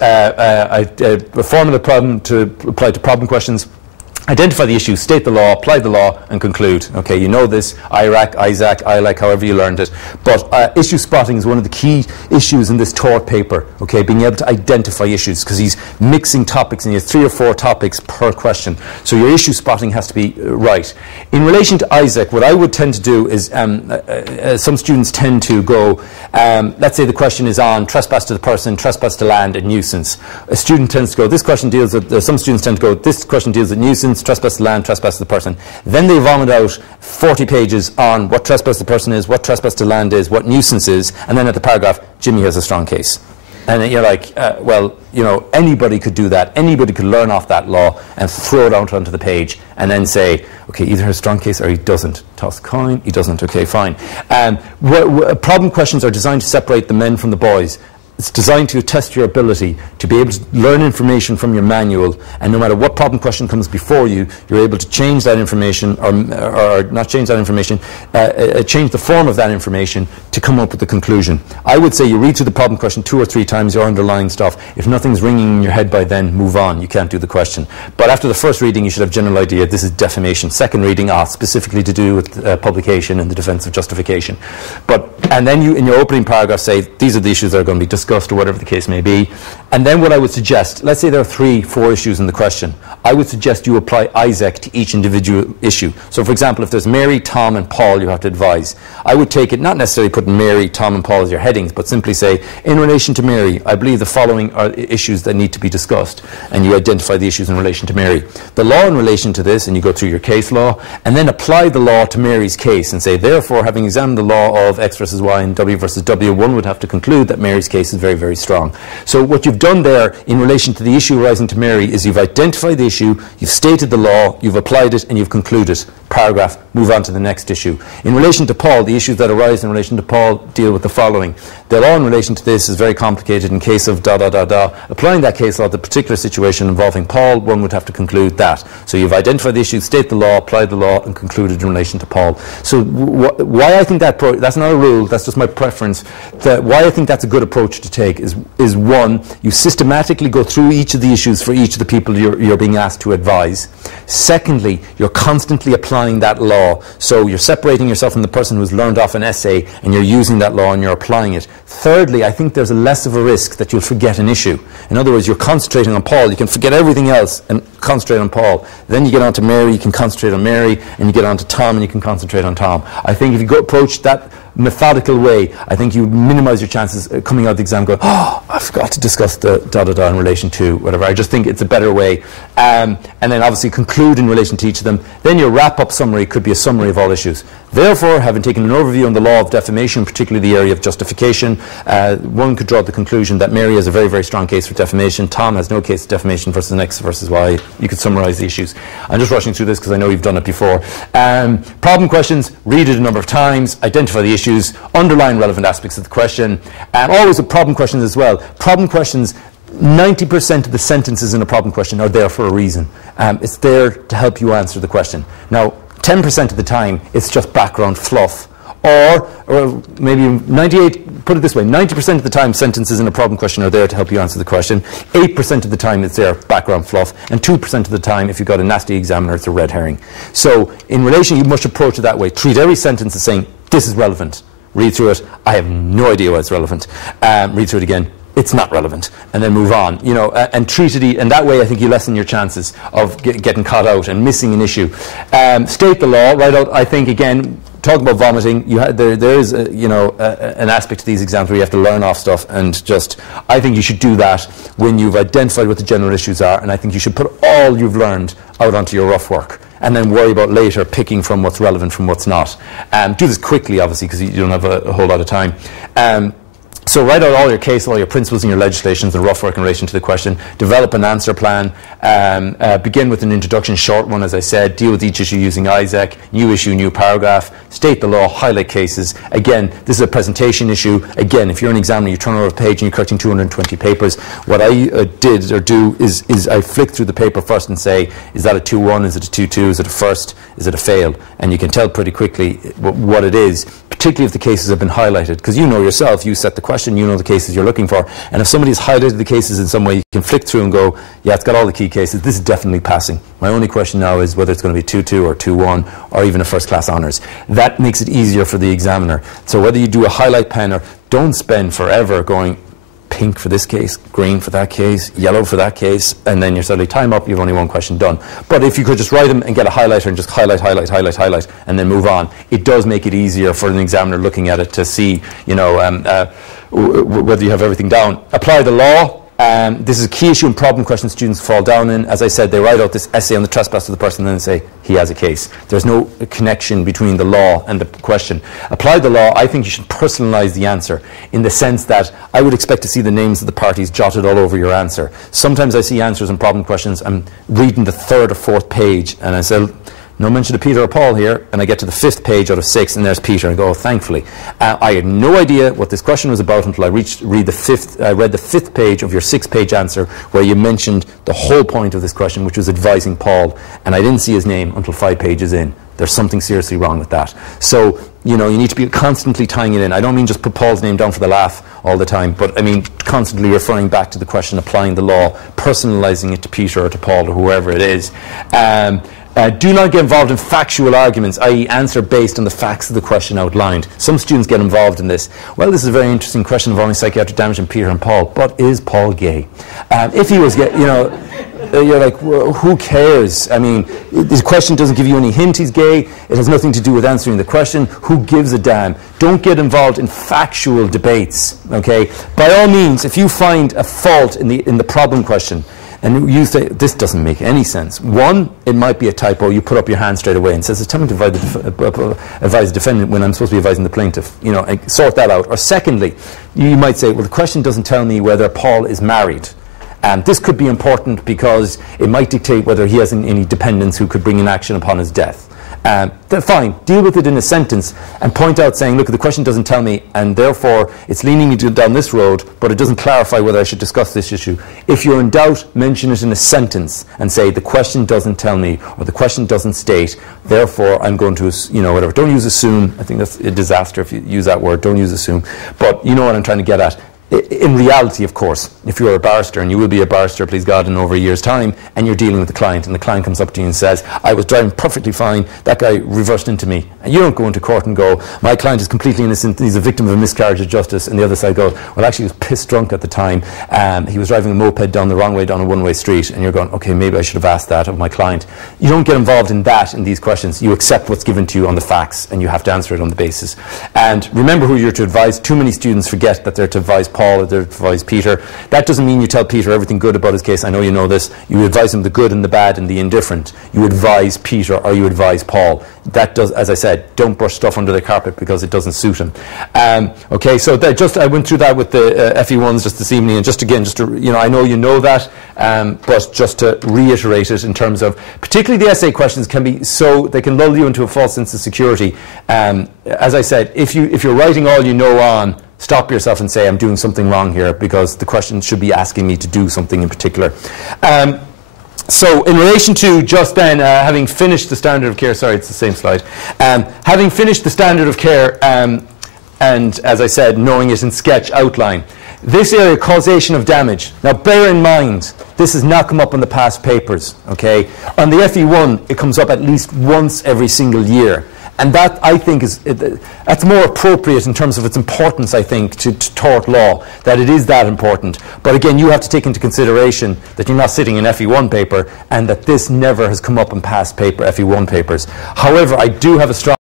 a formula problem to apply to problem questions. Identify the issue, state the law, apply the law, and conclude. Okay, you know this, IRAC, ISAC, ILAC, however you learned it. But issue spotting is one of the key issues in this tort paper, okay, being able to identify issues, because he's mixing topics and he has 3 or 4 topics per question. So your issue spotting has to be right. In relation to ISAC, what I would tend to do is, some students tend to go, let's say the question is on trespass to the person, trespass to land, and nuisance. A student tends to go, this question deals with, some students tend to go, this question deals with nuisance, trespass to land, trespass to the person. Then they vomit out 40 pages on what trespass to the person is, what trespass to land is, what nuisance is, and then at the paragraph, Jimmy has a strong case. And you're like, well, you know, anybody could do that. Anybody could learn off that law and throw it out onto the page and then say, okay, either has a strong case or he doesn't. Toss a coin, he doesn't, okay, fine. Problem questions are designed to separate the men from the boys. It's designed to test your ability to be able to learn information from your manual, and no matter what problem question comes before you, you're able to change that information, or not change that information, change the form of that information to come up with the conclusion. I would say you read through the problem question 2 or 3 times, your underlying stuff. If nothing's ringing in your head by then, move on. You can't do the question. But after the first reading, you should have a general idea this is defamation. Second reading, specifically to do with publication and the defense of justification. And then you, in your opening paragraph, say these are the issues that are going to be discussed, or whatever the case may be. And then what I would suggest, let's say there are 3, 4 issues in the question, I would suggest you apply ISAC to each individual issue. So for example, if there's Mary, Tom and Paul you have to advise, I would take it, not necessarily put Mary, Tom and Paul as your headings, but simply say, in relation to Mary, I believe the following are issues that need to be discussed, and you identify the issues in relation to Mary. The law in relation to this, and you go through your case law, and then apply the law to Mary's case and say, therefore, having examined the law of X versus Y and W versus W, one would have to conclude that Mary's case is very, very strong. So what you've done there in relation to the issue arising to Mary is you've identified the issue, you've stated the law, you've applied it, and you've concluded. Paragraph, move on to the next issue. In relation to Paul, the issues that arise in relation to Paul deal with the following. The law in relation to this is very complicated in case of da da da da. Applying that case law to the particular situation involving Paul, one would have to conclude that. So you've identified the issue, state the law, applied the law, and concluded in relation to Paul. So why I think that's not a rule, that's just my preference. Why I think that's a good approach to take is one, you systematically go through each of the issues for each of the people you're being asked to advise. Secondly, you're constantly applying that law. So you're separating yourself from the person who's learned off an essay and you're using that law and you're applying it. Thirdly, I think there's less of a risk that you'll forget an issue. In other words, you're concentrating on Paul. You can forget everything else and concentrate on Paul. Then you get on to Mary, you can concentrate on Mary, and you get on to Tom and you can concentrate on Tom. I think if you approach that methodical way, I think you minimize your chances coming out of the exam going, oh, I forgot to discuss the da-da-da in relation to whatever. I just think it's a better way. And then obviously conclude in relation to each of them. Then your wrap-up summary could be a summary of all issues. Therefore, having taken an overview on the law of defamation, particularly the area of justification, one could draw the conclusion that Mary has a very, very strong case for defamation. Tom has no case of defamation versus X versus Y. You could summarize the issues. I'm just rushing through this because I know you've done it before. Problem questions, read it a number of times, identify the issues, underline relevant aspects of the question. Always with problem questions as well. Problem questions, 90% of the sentences in a problem question are there for a reason. It's there to help you answer the question. Now, 10% of the time, it's just background fluff. Or maybe 98, put it this way, 90% of the time sentences in a problem question are there to help you answer the question. 8% of the time it's there, background fluff. And 2% of the time, if you've got a nasty examiner, it's a red herring. So in relation, you must approach it that way. Treat every sentence as saying, this is relevant. Read through it. I have no idea why it's relevant. Read through it again. It's not relevant, and then move on, you know, and treat it, and that way I think you lessen your chances of getting caught out and missing an issue. State the law, write out, I think, again, talk about vomiting, there is, an aspect to these exams where you have to learn off stuff, and just, I think you should do that when you've identified what the general issues are, and I think you should put all you've learned out onto your rough work, and then worry about later picking from what's relevant from what's not. Do this quickly, obviously, because you don't have a whole lot of time. So write out all your case, all your principles and your legislations and rough work in relation to the question. Develop an answer plan. Begin with an introduction, short one, as I said. Deal with each issue using ISAC. New issue, new paragraph. State the law, highlight cases. Again, this is a presentation issue. Again, if you're an examiner, you turn over a page and you're correcting 220 papers. What I did or do is I flick through the paper first and say, is that a 2-1? Is it a 2-2? Is it a first? Is it a fail? And you can tell pretty quickly what it is, particularly if the cases have been highlighted. Because you know yourself, you set the question. question, you know the cases you're looking for. And if somebody's highlighted the cases in some way, you can flick through and go, yeah, it's got all the key cases. This is definitely passing. My only question now is whether it's going to be 2-2 or 2-1 or even a first class honours. That makes it easier for the examiner. So whether you do a highlight pen or don't spend forever going pink for this case, green for that case, yellow for that case, and then you're suddenly time up, you've only one question done. But if you could just write them and get a highlighter and just highlight, highlight, highlight, highlight, and then move on, it does make it easier for an examiner looking at it to see, you know, whether you have everything down. Apply the law. This is a key issue and problem question students fall down in. As I said, they write out this essay on the trespass of the person and then they say, he has a case. There's no connection between the law and the question. Apply the law, I think you should personalise the answer in the sense that I would expect to see the names of the parties jotted all over your answer. Sometimes I see answers and problem questions, I'm reading the 3rd or 4th page and I say, no mention of Peter or Paul here, and I get to the 5th page out of 6 and there's Peter and I go, oh, thankfully. I had no idea what this question was about until I read the 5th page of your 6-page answer where you mentioned the whole point of this question, which was advising Paul, and I didn't see his name until 5 pages in. There's something seriously wrong with that. So, you know, you need to be constantly tying it in. I don't mean just put Paul's name down for the laugh all the time, but I mean constantly referring back to the question, applying the law, personalising it to Peter or to Paul or whoever it is. Do not get involved in factual arguments, i.e. answer based on the facts of the question outlined. Some students get involved in this. Well, this is a very interesting question involving psychiatric damage in Peter and Paul, but is Paul gay? If he was gay, you know, you're like, well, who cares? I mean, this question doesn't give you any hint he's gay. It has nothing to do with answering the question. Who gives a damn? Don't get involved in factual debates, okay? By all means, if you find a fault in the problem question, and you say, this doesn't make any sense. One, it might be a typo. You put up your hand straight away and says, it's time to advise the defendant when I'm supposed to be advising the plaintiff. You know, and sort that out. Or secondly, you might say, well, the question doesn't tell me whether Paul is married. This could be important because it might dictate whether he has any dependents who could bring an action upon his death. Fine, deal with it in a sentence and point out saying, look, the question doesn't tell me and therefore it's leaning me down this road, but it doesn't clarify whether I should discuss this issue. If you're in doubt, mention it in a sentence and say, the question doesn't tell me or the question doesn't state, therefore I'm going to, you know, whatever. Don't use assume. I think that's a disaster if you use that word. Don't use assume. But you know what I'm trying to get at. In reality, of course, if you're a barrister, and you will be a barrister, please God, in over a year's time, and you're dealing with a client, and the client comes up to you and says, I was driving perfectly fine, that guy reversed into me. And you don't go into court and go, my client is completely innocent, he's a victim of a miscarriage of justice, and the other side goes, well, actually, he was pissed drunk at the time, he was driving a moped down the wrong way down a one-way street, and you're going, okay, maybe I should have asked that of my client. You don't get involved in that in these questions. You accept what's given to you on the facts, and you have to answer it on the basis. And remember who you're to advise. Too many students forget that they're to advise Paul or they're to advise Peter. That doesn't mean you tell Peter everything good about his case. I know you know this. You advise him the good and the bad and the indifferent. You advise Peter or you advise Paul. That does, as I said, don't brush stuff under the carpet because it doesn't suit him. Okay, so I went through that with the FE1s just this evening, and just again, just to, you know, I know you know that, but just to reiterate it in terms of, particularly the essay questions can be so, they can lull you into a false sense of security. As I said, if you're writing all you know on, stop yourself and say, I'm doing something wrong here, because the question should be asking me to do something in particular. So in relation to just then having finished the standard of care, sorry, it's the same slide, having finished the standard of care and, as I said, knowing it in sketch outline, this area, causation of damage. Now bear in mind, this has not come up in the past papers, okay? On the FE1, it comes up at least once every single year. And that, I think, that's more appropriate in terms of its importance, I think, to tort law, that it is that important. But again, you have to take into consideration that you're not sitting in FE1 paper and that this never has come up in past paper, FE1 papers. However, I do have a strong